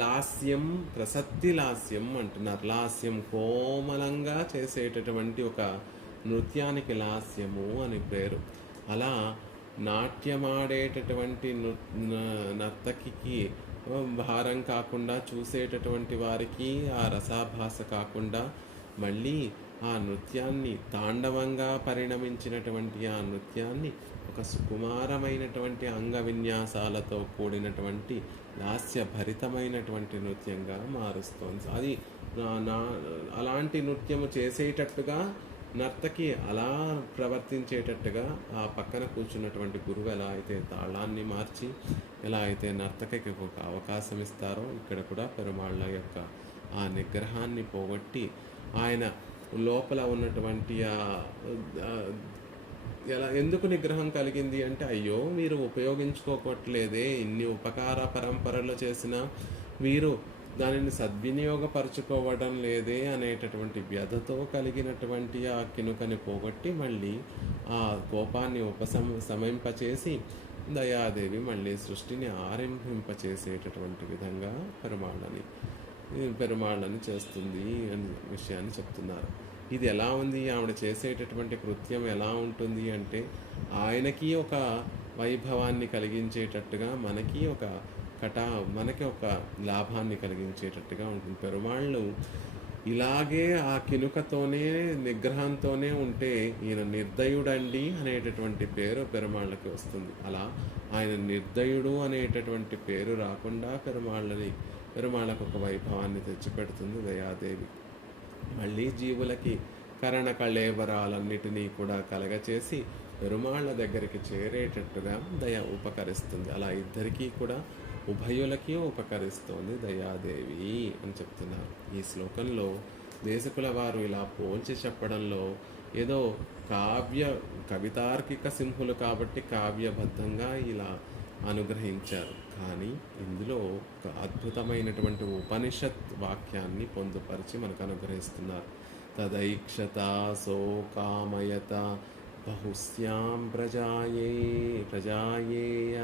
లాస్యం, ప్రసత్తిలాస్యం అంటున్నారు. లాస్యం కోమలంగా చేసేటటువంటి ఒక నృత్యానికి లాస్యము అని పేరు. అలా నాట్యమాడేటటువంటి నర్తకికి భారం కాకుండా, చూసేటటువంటి వారికి ఆ రసాభాస కాకుండా మళ్ళీ ఆ నృత్యాన్ని తాండవంగా పరిణమించినటువంటి ఆ నృత్యాన్ని ఒక సుకుమారమైనటువంటి అంగ విన్యాసాలతో కూడినటువంటి లాస్యభరితమైనటువంటి నృత్యంగా మారుస్తోంది. అది అలాంటి నృత్యము చేసేటట్టుగా నర్తకి అలా ప్రవర్తించేటట్టుగా ఆ పక్కన కూర్చున్నటువంటి గురువు ఎలా అయితే తాళాన్ని మార్చి ఎలా అయితే నర్తకికి ఒక అవకాశం ఇస్తారో ఇక్కడ కూడా పెరుమాళ్ళ యొక్క ఆ నిగ్రహాన్ని పోగొట్టి ఆయన లోపల ఉన్నటువంటి ఎందుకు నిగ్రహం కలిగింది అంటే, అయ్యో మీరు ఉపయోగించుకోవట్లేదే, ఇన్ని ఉపకార పరంపరలు చేసినా మీరు దానిని సద్వినియోగపరచుకోవడం లేదే అనేటటువంటి వ్యధతో కలిగినటువంటి ఆ కినుకని పోగొట్టి మళ్ళీ ఆ కోపాన్ని సమయింపచేసి దయాదేవి మళ్ళీ సృష్టిని ఆరంభింపచేసేటటువంటి విధంగా పెరుమాళ్ళని చేస్తుంది అనే విషయాన్ని చెప్తున్నారు. ఇది ఎలా ఉంది, ఆవిడ చేసేటటువంటి కృత్యం ఎలా ఉంటుంది అంటే, ఆయనకి ఒక వైభవాన్ని కలిగించేటట్టుగా మనకి ఒక లాభాన్ని కలిగించేటట్టుగా ఉంటుంది. పెరుమాళ్ళు ఇలాగే ఆ కినుకతోనే నిగ్రహంతోనే ఉంటే ఈయన నిర్దయుడండి అనేటటువంటి పేరు పెరుమాళ్ళకి వస్తుంది. అలా ఆయన నిర్దయుడు అనేటటువంటి పేరు రాకుండా పెరుమాళ్ళకు ఒక వైభవాన్ని తెచ్చిపెడుతుంది దయాదేవి. మళ్ళీ జీవులకి కరణ కళేవరాలన్నిటినీ కూడా కలగచేసి పెరుమాళ్ళ దగ్గరికి చేరేటట్టుగా దయ ఉపకరిస్తుంది. అలా ఇద్దరికీ కూడా ఉభయులకి ఉపకరిస్తోంది దయాదేవి అని చెప్తున్నారు. ఈ శ్లోకంలో దేశకుల వారు ఇలా పోల్చి చెప్పడంలో ఏదో కవితార్కిక సింహులు కాబట్టి కావ్యబద్ధంగా ఇలా అనుగ్రహించారు. కానీ ఇందులో ఒక అద్భుతమైనటువంటి ఉపనిషత్ వాక్యాన్ని పొందుపరిచి మనకు అనుగ్రహిస్తున్నారు. తదైక్షత సోకామయత బహుశ్యాం ప్రజాయేయ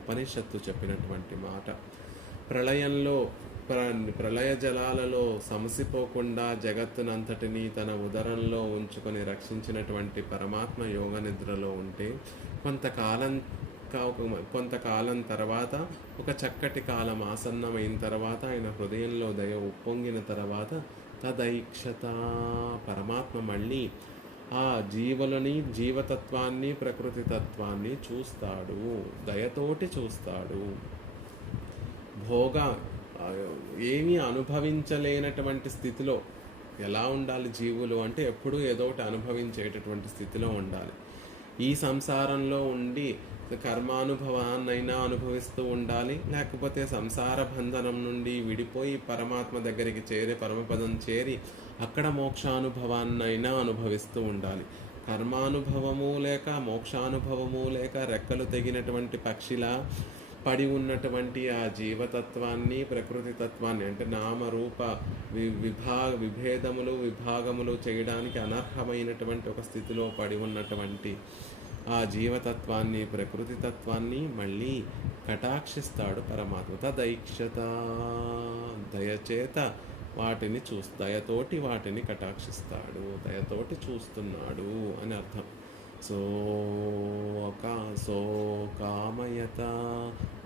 ఉపనిషత్తు చెప్పినటువంటి మాట. ప్రళయంలో ప్రళయ జలాలలో సమసిపోకుండా జగత్తునంతటినీ తన ఉదరంలో ఉంచుకొని రక్షించినటువంటి పరమాత్మ యోగ నిద్రలో ఉంటే కొంతకాలం తర్వాత, ఒక చక్కటి కాలం ఆసన్నమైన తర్వాత, ఆయన హృదయంలో దయ ఉప్పొంగిన తర్వాత తదైక్షత పరమాత్మ మళ్ళీ ఆ జీవతత్వాన్ని, ప్రకృతి తత్వాన్ని చూస్తాడు, దయతోటి చూస్తాడు. ఏమీ అనుభవించలేనటువంటి స్థితిలో ఎలా ఉండాలి జీవులు అంటే, ఎప్పుడూ ఏదో ఒకటి అనుభవించేటటువంటి స్థితిలో ఉండాలి. ఈ సంసారంలో ఉండి కర్మానుభవాన్నైనా అనుభవిస్తూ ఉండాలి, లేకపోతే సంసార బంధనం నుండి విడిపోయి పరమాత్మ దగ్గరికి చేరి పరమపదం చేరి అక్కడ మోక్షానుభవాన్నైనా అనుభవిస్తూ ఉండాలి. కర్మానుభవము లేక మోక్షానుభవము లేక రెక్కలు తెగినటువంటి పక్షిలా పడి ఉన్నటువంటి ఆ జీవతత్వాన్ని ప్రకృతి తత్వాన్ని అంటే నామరూప విభాగములు చేయడానికి అనర్హమైనటువంటి ఒక స్థితిలో పడి ఉన్నటువంటి ఆ జీవతత్వాన్ని ప్రకృతి తత్వాన్ని మళ్ళీ కటాక్షిస్తాడు పరమాత్మ. తదైక్షత, దయచేత వాటిని దయతోటి వాటిని కటాక్షిస్తాడు, దయతోటి చూస్తున్నాడు అని అర్థం. సో కామయత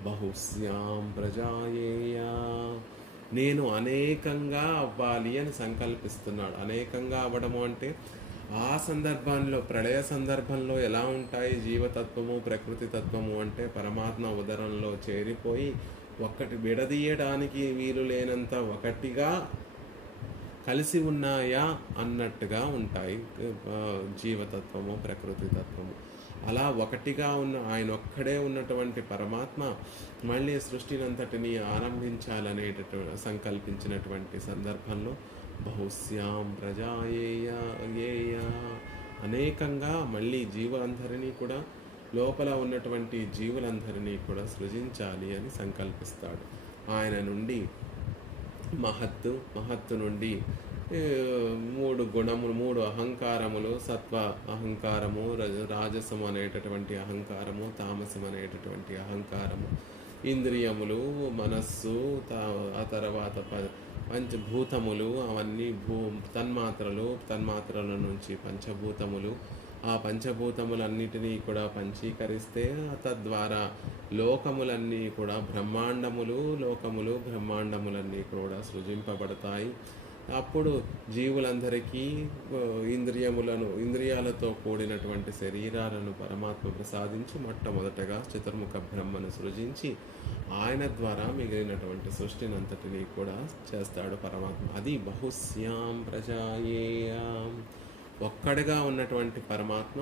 బహుశ్యాం ప్రజాయేయ, నేను అనేకంగా అవ్వాలి అని సంకల్పిస్తున్నాడు. అనేకంగా అవ్వడము అంటే ఆ సందర్భంలో ప్రళయ సందర్భంలో ఎలా ఉంటాయి జీవతత్వము ప్రకృతి తత్వము అంటే పరమాత్మ ఉదరంలో చేరిపోయి ఒక్కటి విడదీయడానికి వీలు లేనంత ఒకటిగా కలిసి ఉన్నాయా అన్నట్టుగా ఉంటాయి జీవతత్వము ప్రకృతి తత్వము. అలా ఒకటిగా ఉన్న ఆయన ఒక్కడే ఉన్నటువంటి పరమాత్మ మళ్ళీ సృష్టినంతటిని ఆరంభించాలనేటటువంటి సంకల్పించినటువంటి సందర్భంలో బహుశ్యాం ప్రజాయేయ, అనేకంగా మళ్ళీ జీవులందరినీ కూడా లోపల ఉన్నటువంటి జీవులందరినీ కూడా సృజించాలి అని సంకల్పిస్తాడు. ఆయన నుండి మహత్తు నుండి 3 గుణములు, 3 అహంకారములు, సత్వ అహంకారము, రాజసము అనేటటువంటి అహంకారము, తామసం అనేటటువంటి అహంకారము, ఇంద్రియములు, మనస్సు, ఆ తర్వాత పంచభూతములు, అవన్నీ తన్మాత్రల నుంచి పంచభూతములు, ఆ పంచభూతములన్నిటినీ కూడా పంచీకరిస్తే తద్వారా లోకములన్నీ కూడా బ్రహ్మాండములన్నీ కూడా సృజింపబడతాయి. అప్పుడు జీవులందరికీ ఇంద్రియాలతో కూడినటువంటి శరీరాలను పరమాత్మ ప్రసాదించి మొట్టమొదటగా చతుర్ముఖ బ్రహ్మను సృజించి ఆయన ద్వారా మిగిలినటువంటి సృష్టినంతటినీ కూడా చేస్తాడు పరమాత్మ. అది బహుశ్యాం ప్రజాయేయాం, ఒక్కడిగా ఉన్నటువంటి పరమాత్మ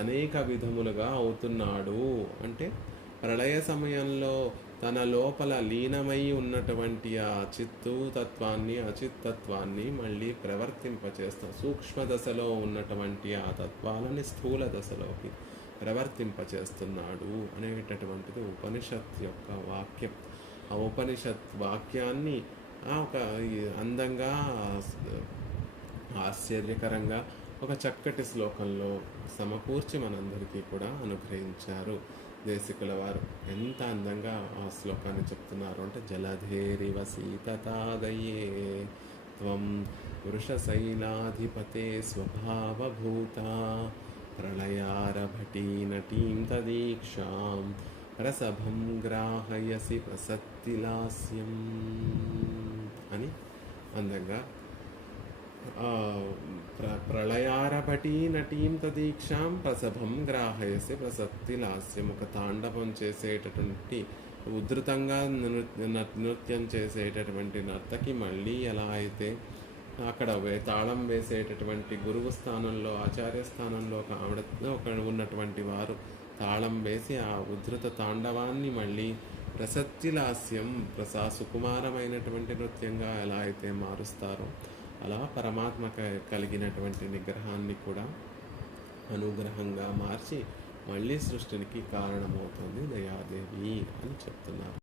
అనేక విధములుగా అవుతున్నాడు అంటే ప్రళయ సమయంలో తన లోపల లీనమై ఉన్నటువంటి ఆ చిత్తత్వాన్ని అచిత్తత్వాన్ని మళ్ళీ ప్రవర్తింపచేస్తాం. సూక్ష్మ దశలో ఉన్నటువంటి ఆ తత్వాలని స్థూల దశలోకి ప్రవర్తింపచేస్తున్నాడు అనేటటువంటిది ఉపనిషత్ యొక్క వాక్యం. ఆ ఉపనిషత్ వాక్యాన్ని ఒక అందంగా ఆశ్చర్యకరంగా ఒక చక్కటి శ్లోకంలో సమకూర్చి మనందరికీ కూడా అనుగ్రహించారు దేశికుల వారు. ఎంత అందంగా ఆ శ్లోకాన్ని చెప్తున్నారు అంటే జలధేరివ సీతతాదయే త్వం వృషశైలాధిపతే స్వభావభూత ప్రళయారభటీ నటీం తదీక్షాం ప్రసభం గ్రాహయసి ప్రసత్తిలాస్యం అని అందంగా ప్రళయారభటీ నటీం తదీక్షాం ప్రసభం గ్రాహయసి ప్రసక్తి లాస్యం. ఒక తాండవం చేసేటటువంటి ఉధృతంగా నృత్యం చేసేటటువంటి నర్తకి మళ్ళీ ఎలా అయితే అక్కడ తాళం వేసేటటువంటి గురువు స్థానంలో ఆచార్య స్థానంలో ఒక ఉన్నటువంటి వారు తాళం వేసి ఆ ఉధృత తాండవాన్ని మళ్ళీ ప్రసక్తిలాస్యం సుకుమారమైనటువంటి నృత్యంగా ఎలా అయితే మారుస్తారో అలా పరమాత్మ కలిగినటువంటి నిగ్రహాన్ని కూడా అనుగ్రహంగా మార్చి మళ్ళీ సృష్టికి కారణమవుతుంది దయాదేవి అని చెప్తున్నారు.